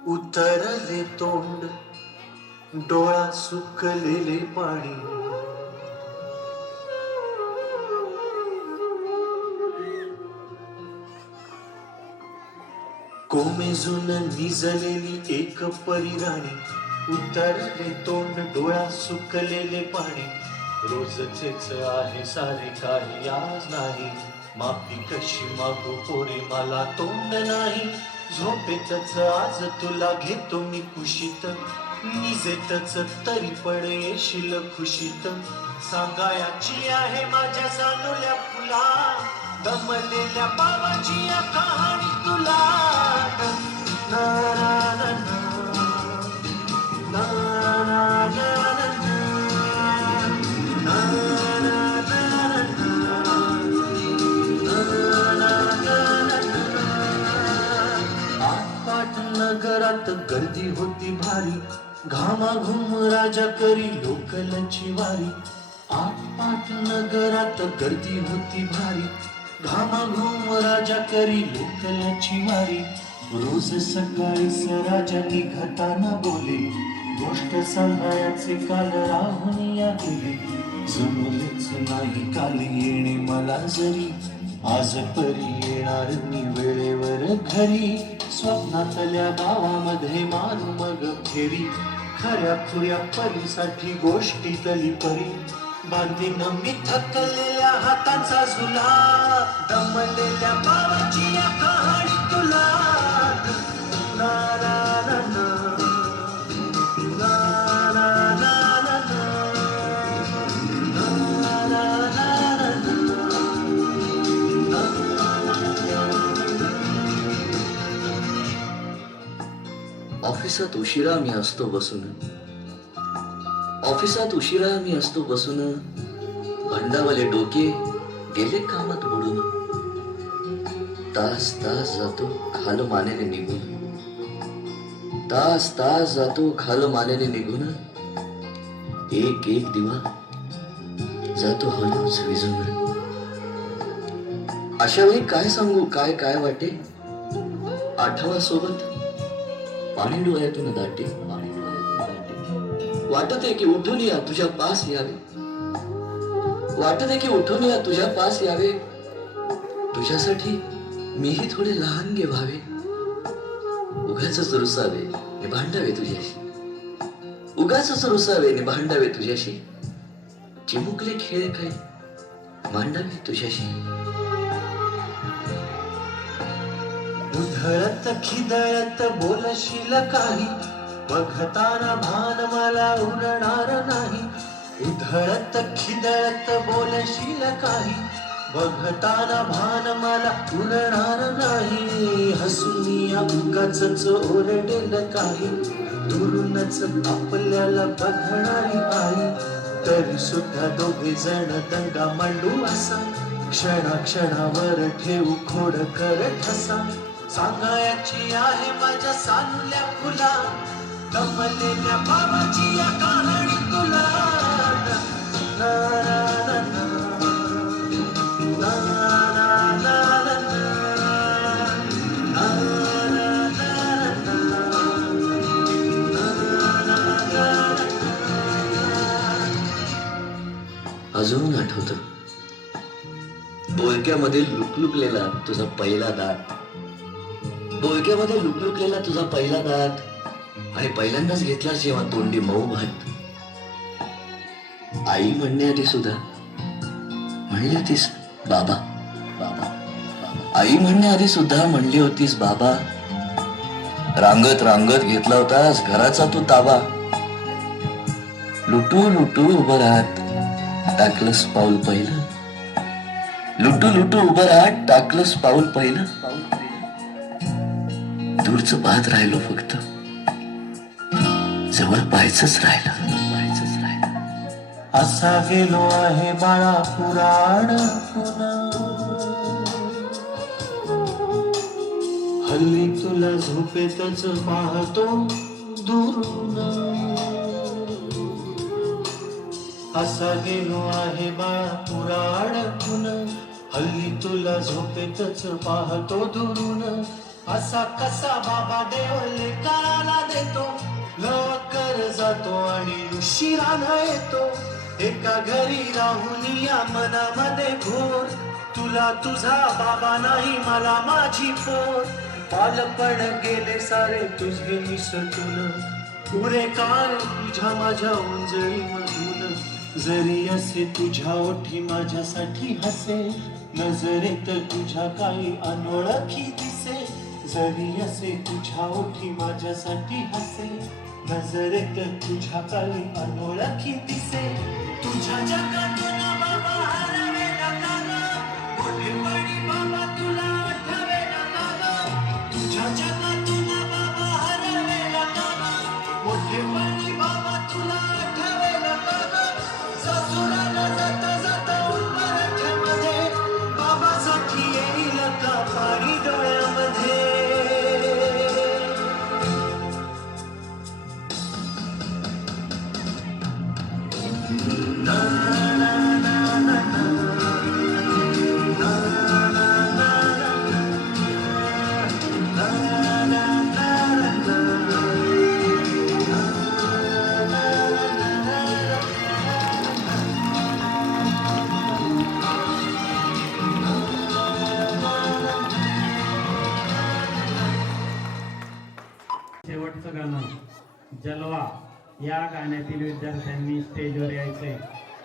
उतरले तोंड, डोळा सुकलेले पाणी. कोमेजून निजलेली एक परिराणी. उतरले तोंड, डोळा सुकलेले पाणी. रोजचेच आहे सारे, काही आज नाही. माफी कशी मागू पोरे, मला तोंड नाही. झोपेतच आज तुला घेतो मी कुशीत. निजेतच तरी पण येशील खुशीत. सांगायची आहे माझ्या सानुल्या फुला, दमलेल्या बाबाची या कहाणी तुला. ना ना ना ना, ना ना ना ना, ना ना ना ना. आटपाट नगरात गर्दी होती भारी, घामाघूम राजा करी लोकलची वारी. आटपाट नगरात गर्दी होती भारी, घामाघूम राजा करी लोकलची वारी. रोज सकाळीच राजा निघताना बोले, गोष्ट सांगायचे काल राहून या गेले. जमलेच नाही काल येणे मला जरी, आज परी येणार मी वेळेवर घरी. स्वप्नातल्या गावामध्ये मारू मग फेरी, खऱ्या खुऱ्या परीसाठी गोष्टीतली परी. बांधीन मी थकलेल्या हाताचा झुला, दमलेल्या बाबाची या कहाणी तुला. ना ना ना ना, ना ना ना ना ना, ना ना ना ना. ऑफिसात उशिरा मी असतो बसून, ऑफिसात उशिरा मी असतो बसून. भांडावाले डोके गेले कामात बुडून. तास तास जातो खाल मानेने निघून, तास तास जातो खाल मानेने निघून. एक एक दिवा जातो हळूच विझून. अशा वेळी काय सांगू, काय काय वाटे. आठवा सोबत पाणी डोळ्यातून दाटे, पाणी डोळ्यातून दाटे. वाटते की उठून या तुझ्या पास यावे, वाटते की उठून या तुझ्या पास यावे. तुझ्यासाठी मीही थोडे लहान गे व्हावे. उगाचच रुसावे नि भांडावे तुझ्याशी, उगाचच रुसावे नि भांडावे तुझ्याशी. चिमुकले खेळ काय मांडावे तुझ्याशी. उधळत खिदळत बोलशील काही, बघताना भान मला उरणार नाही. उधळत खिदळत बोलशील काही, बघताना भान मला उरणार नाही. हसून या उगाचच ओरडेल काही, दुरूनच आपल्याला बघणारी आई. तरी सुद्धा दोघे जण दंगा मांडू असा, क्षणाक्षणावर ठेवू खोड कर ठसा. सांगायची आहे माझ्या सानुल्या फुला, दमलेल्या बाबाची या कहाणी तुला. ना ना ना ना, ना ना ना ना, ना ना ना ना. अजून आठवत बोलक्यामध्ये लुकलुकलेला तुझा पहिला दात, बोलक्यामध्ये लुकलुकलेला तुझा पहिला दात. आणि पहिल्यांदाच घेतला जेव्हा तोंडी मऊ भात. आई म्हणण्याआधी सुद्धा म्हणली होतीस बाबा, बाबा, बाबा. आई म्हणण्याआधी सुद्धा म्हणली होतीस बाबा. रांगत रांगत घेतला होतास घराचा तू ताबा. लुटू लुटू उभं राहत टाकलंस पाऊल पहिलं, लुटू लुटू उभं राहत टाकलंस पाऊल पहिलं. दूरचं पाहत राहिलो फक्त, जवळ पाहायचंच राहिलं, पाहायचंच राहिलं. असा गेलो आहे बाळा पुराण पुन्हा, हल्ली तुला झोपेतच पाहतो दुरून. असा गेलो आहे बाळा पुराण पुन्हा, हल्ली तुला झोपेतच पाहतो दुरून. असा कसा बाबा देव लेकराला देतो, लवकर जातो आणि उशिरानं येतो. एका घरी राहून या मनामध्ये घोर, तुला तुझा बाबा नाही मला माझी पोर. बालपण गेले सारे तुझे निसटून, पुरे काळ तुझ्या माझ्या उंजळी मधून. जरी असे तुझ्या ओठी माझ्यासाठी हसे, नजरेत तुझ्या काही अनोळखी दिसे. जरी असे तुझ्या ओठी माझ्यासाठी हसे, नजरेत तुझ्या काही अनोळखी दिसे. तुझ्या जगातून बाबा हरवेला का ग, मोठेपणी बाबा तुला आठवेला का ग. तुझ्या जगातून बाबा हरवेला का ग, मोठेपणी बाबा तुला आठवेला का ग. सासुराला जाता जाता उंबरठ्यामध्ये, बाबासाठी येईल का पाणी डोळ्यामध्ये. शेवटचं गाणं जलवा या गाण्यातील विद्यार्थ्यांनी स्टेजवर यायचे.